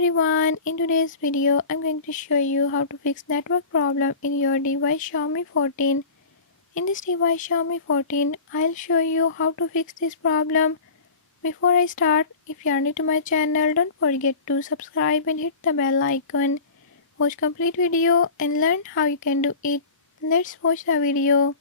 everyone, in today's video I'm going to show you how to fix network problem in your device Xiaomi 14. In this device Xiaomi 14, I'll show you how to fix this problem. Before I start, if you are new to my channel, don't forget to subscribe and hit the bell icon. Watch complete video and learn how you can do it. Let's watch the video.